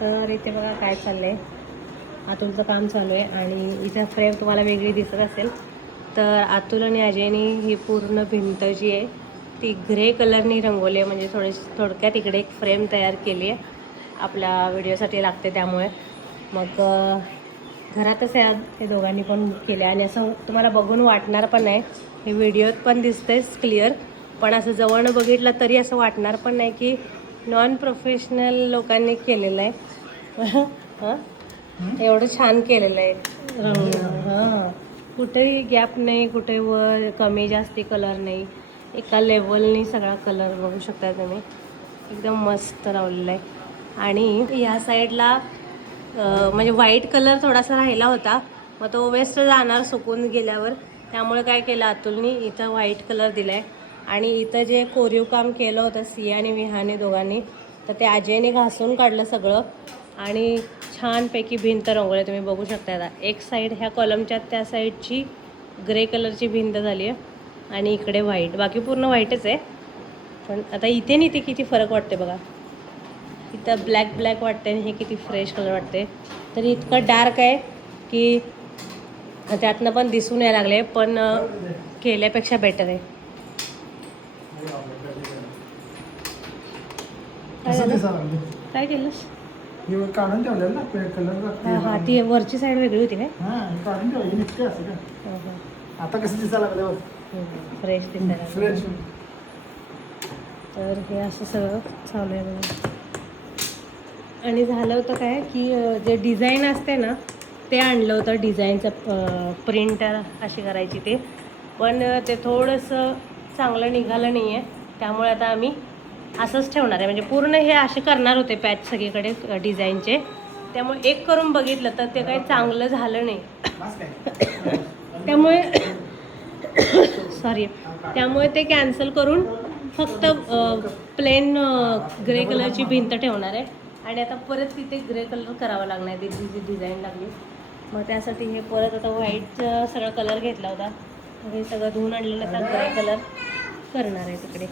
तर इथे बघा काय चाललंय, अतुलचं काम चालू आहे आणि इथे फ्रेम तुम्हाला वेगळी दिसत असेल. तर अतुल आणि अजयनी ही पूर्ण भिंत जी आहे ती ग्रे कलरनी रंगवली आहे. म्हणजे थोडक्यात इकडे एक फ्रेम तयार केली आहे, आपल्या व्हिडिओसाठी लागते त्यामुळे. मग घरातच हे दोघांनी पण केले आणि असं तुम्हाला बघून वाटणार पण नाही, हे व्हिडिओत पण दिसतेच क्लिअर, पण असं जवळनं बघितलं तरी असं वाटणार पण नाही की नॉन प्रोफेशनल लोकांनी केलेलं आहे. हां, एवढं छान केलेलं आहे रंग. हां, कुठेही गॅप नाही, कुठे वर कमी जास्ती कलर नाही, एका लेवलनी सगळा कलर बघू शकता तुम्ही. एकदम मस्त लावलेला आहे. आणि या साईडला म्हणजे व्हाईट कलर थोडासा राहिला होता, मग तो वेस्ट जाणार सुकून गेल्यावर. त्यामुळे काय केलं अतुलनी, इथं व्हाईट कलर दिला आहे. आणि इथं जे कोरीव काम केलं होतं सिया आणि विहाने दोघांनी, तर ते अजयने घासून काढलं सगळं आणि छानपैकी भिंत रंगवली. तुम्ही बघू शकता आता एक साईड ह्या कॉलमच्या त्या साईडची ग्रे कलरची भिंत झाली आहे आणि इकडे व्हाईट, बाकी पूर्ण व्हाईटच आहे. पण आता इथे नाही ते किती फरक वाटते बघा, इथं ब्लॅक ब्लॅक वाटते आणि हे किती फ्रेश कलर वाटते. तर इतकं डार्क आहे की त्यातनं पण दिसून यायला लागले, पण केल्यापेक्षा बेटर आहे. काय केलंस? काढून ठेवलेलं ना कलर. हां हां, ती वरची साईड वेगळी होती काय? काढून ठेवली निघते असं का. आता कसं दिसायला लागलं फ्रेश दिसायला फ्रेश. तर हे असं सगळं चालू आहे बघा. आणि झालं होतं काय की जे डिझाईन असते ना ते आणलं होतं, डिझाईनचं प्रिंटर अशी करायची ते, पण ते थोडंसं चांगलं निघालं नाही आहे. त्यामुळे आता आम्ही असंच ठेवणार आहे. म्हणजे पूर्ण हे असे करणार होते पॅच सगळीकडे डिझाईनचे, त्यामुळे एक करून बघितलं तर ते काही चांगलं झालं नाही. त्यामुळे त्यामुळे ते कॅन्सल करून फक्त प्लेन ग्रे कलरची भिंत ठेवणार आहे. आणि आता परत तिथे ग्रे कलर करावा लागणार आहे, ती जी डिझाईन लागली. मग त्यासाठी हे परत आता व्हाईटचं सगळं कलर घेतला होता, हे सगळं धुवून आणलेलं आता ग्रे कलर करणार आहे तिकडे.